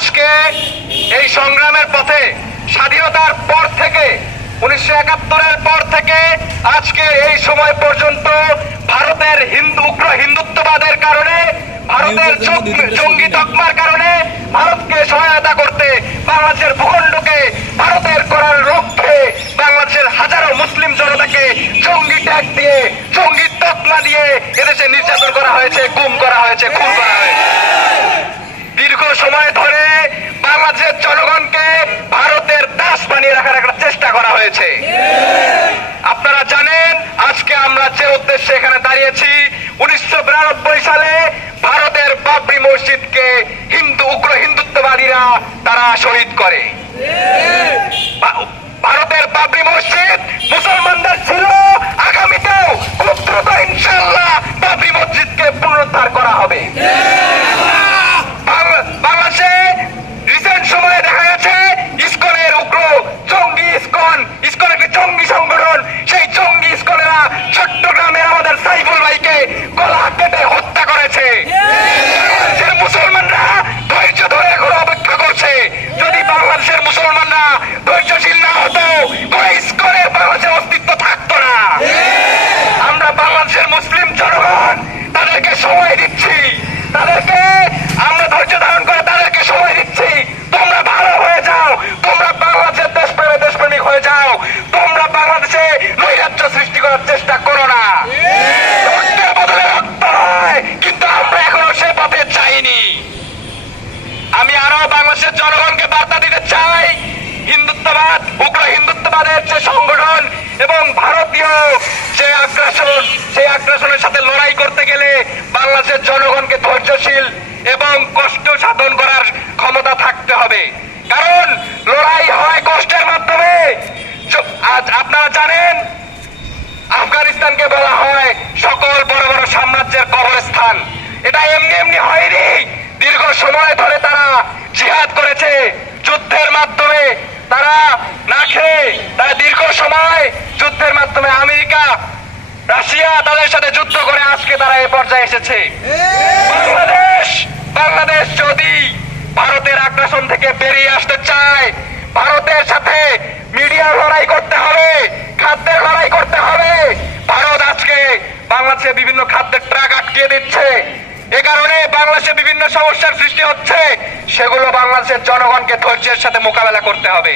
আজকে এই সংগ্রামের পথে স্বাধীনতার পর থেকে 1971-এর পর থেকে আজকে এই সময় পর্যন্ত ভারতের উগ্র হিন্দুত্ববাদের কারণে, ভারতের জঙ্গি তকমার কারণে ভারতকে সহায়তা করতে, বাংলাদেশের ভূখণ্ডকে ভারতের করার লক্ষ্যে বাংলাদেশের হাজারো মুসলিম জনতাকে জঙ্গি ট্যাগ দিয়ে, জঙ্গি তকমা দিয়ে এদেশে নির্যাতন করা হয়েছে, গুম করা হয়েছে, খুন করা হয়েছে। দীর্ঘ সময় ধরে বাংলাদেশের জনগণকে ভারতের দাস বানিয়ে রাখার একটা চেষ্টা করা হয়েছে। আপনারা জানেন আজকে আমরা যে উদ্দেশ্যে এখানে দাঁড়িয়েছি, 1992 সালে ভারতের বাবরি মসজিদকে উগ্র হিন্দুত্ববাদীরা তারা শহীদ করে। ভারতের বাবরি মসজিদ মুসলমানদের ছিল, আগামীতেও খুব দ্রুত ইনশাআল্লাহ বাবরি মসজিদকে পুনরুদ্ধার করা হবে। বাংলাদেশে রিসেন্ট সময়ে দেখা গেছে ইসকনের উগ্র জঙ্গি ইসকন একটি জঙ্গি সংগঠন, সেই জঙ্গি ইসকনেরা চট্টগ্রামের আমাদের সাইফুল ভাইকে গলা কেটে হত্যা করেছে। মুসলমানরা ধৈর্য ধরে এখন অপেক্ষা করছে, যদি বাংলাদেশের মুসলমানরা ধৈর্যশীল না হতো ইসকনের বাংলাদেশের অস্তিত্ব থাকতো না। আমরা বাংলাদেশের মুসলিম জনগণ তাদেরকে সময় দিচ্ছি, তাদেরকে আমরা ধৈর্য ধারণ করে তাদেরকে সময় দিচ্ছি। তোমরা ভালো হয়ে যাও, তোমরা বাংলাদেশের দেশপ্রেমিক হয়ে যাও, তোমরা বাংলাদেশে নৈরাজ্য সৃষ্টি করার চেষ্টা করো না। রক্তের বদলে রক্ত হয়, কিন্তু আমরা এখনো সে পথে যাইনি। আমি আরো বাংলাদেশের জনগণকে বার্তা দিতে চাই, হিন্দুত্ববাদ, উগ্র হিন্দুত্ববাদের যে সংগঠন এবং ভারতীয় যে আগ্রাসন, সেই আগ্রাসনের সাথে লড়াই করতে গেলে বাংলাদেশের জনগণকে ধৈর্যশীল এবং কষ্ট সাধন করার ক্ষমতা থাকতে হবে, কারণ লড়াই হয় কষ্টের মাধ্যমে। আজ আপনারা জানেন আফগানিস্তানকে বলা হয় সকল বড় বড় সাম্রাজ্যের কবরস্থান। এটা এমনি এমনি হয়নি, দীর্ঘ সময় ধরে তারা জিহাদ করেছে, যুদ্ধের মাধ্যমে তারা না খেয়ে, তারা দীর্ঘ সময় যুদ্ধের মাধ্যমে আমেরিকা, রাশিয়া তাদের সাথে যুদ্ধ করে আজকে তারা এ পর্যায়ে এসেছে। বাংলাদেশ যদি ভারতের আগ্রাসন থেকে বেরিয়ে আসতে চায়, ভারতের সাথে মিডিয়ার লড়াই করতে হবে, খাদ্যের লড়াই করতে হবে। ভারত আজকে বাংলাদেশে বিভিন্ন খাদ্যের ট্রাক আটকিয়ে দিচ্ছে, এ কারণে বাংলাদেশে বিভিন্ন সমস্যার সৃষ্টি হচ্ছে, সেগুলো বাংলাদেশের জনগণকে ধৈর্যের সাথে মোকাবেলা করতে হবে।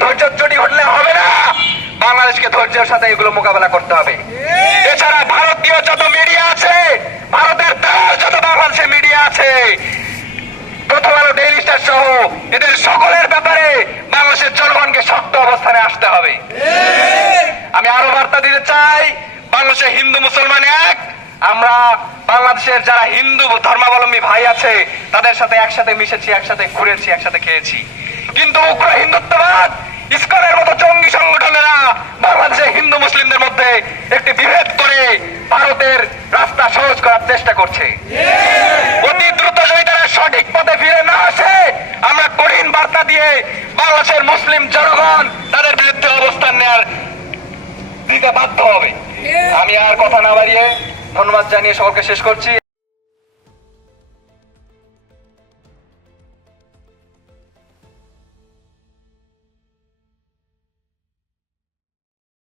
ধৈর্য চুরি ঘটলে হবে না, বাংলাদেশকে ধৈর্যের সাথে এগুলো মোকাবেলা করতে হবে। এছাড়া ভারতীয় যত মিডিয়া আছে, ভারতের যত বাংলাদেশের মিডিয়া আছে, প্রথম আলো, ডেইলি স্টার সহ এদের সকলের ব্যাপারে বাংলাদেশের জনগণকে শক্ত অবস্থানে আসতে হবে। আমি আরো বার্তা দিতে চাই, বাংলাদেশে হিন্দু মুসলমান এক, আমরা বাংলাদেশের যারা হিন্দু ধর্মাবলম্বী ভাই আছে তাদের সাথে একসাথে মিশেছি, একসাথে ঘুরেছি, একসাথে খেয়েছি, কিন্তু উগ্র হিন্দুত্ববাদ ইসকনের মতো জঙ্গি সংগঠনেরা বাংলাদেশে হিন্দু মুসলিমদের মধ্যে একটি বিভেদ করে ভারতের রাস্তা সহজ করার চেষ্টা করছে। অতি দ্রুত যদি তারা সঠিক পথে ফিরে না আসে, আমরা কঠিন বার্তা দিয়ে বাংলাদেশের মুসলিম জনগণ তাদের বিরুদ্ধে অবস্থান নেওয়ার দিতে বাধ্য হবে। আমি আর কথা না বাড়িয়ে ধন্যবাদ জানিয়ে সকলকে শেষ করছি।